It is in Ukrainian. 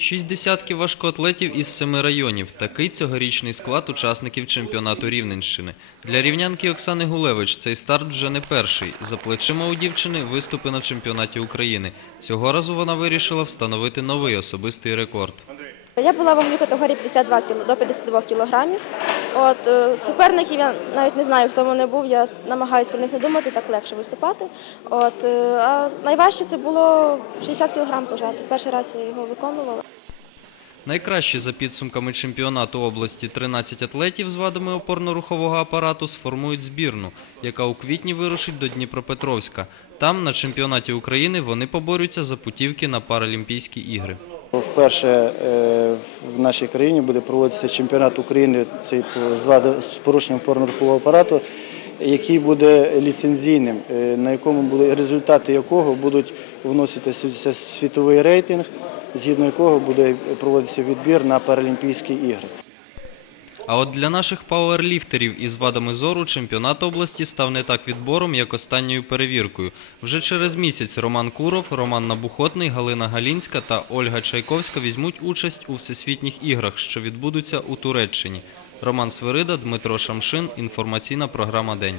Шість десятків важкоатлетів із семи районів. Такий цьогорічний склад учасників чемпіонату Рівненщини. Для рівнянки Оксани Гулевич цей старт вже не перший. За плечима у дівчини виступи на чемпіонаті України. Цього разу вона вирішила встановити новий особистий рекорд. Я була в ваговій категорії 52 кіл, до 52 кілограмів. От, е, суперників я навіть не знаю, хто вони був, я намагаюся про них не думати, так легше виступати. От, е, а найважче це було 60 кілограм пожати. Перший раз я його виконувала. Найкраще за підсумками чемпіонату області 13 атлетів з вадами опорно-рухового апарату сформують збірну, яка у квітні вирушить до Дніпропетровська. Там, на чемпіонаті України, вони поборються за путівки на Паралімпійські ігри. Вперше е, в нашій країні буде проводитися чемпіонат України з порушенням опорно-рухового апарату, який буде ліцензійним, е, на якому були результати якого будуть вноситися світовий рейтинг, згідно якого буде проводитися відбір на Паралімпійські ігри. А от для наших пауерліфтерів із вадами зору чемпіонат області став не так відбором, як останньою перевіркою. Вже через місяць Роман Куров, Роман Набухотний, Галина Галінська та Ольга Чайковська візьмуть участь у всесвітніх іграх, що відбудуться у Туреччині. Роман Свирида, Дмитро Шамшин. Інформаційна програма День.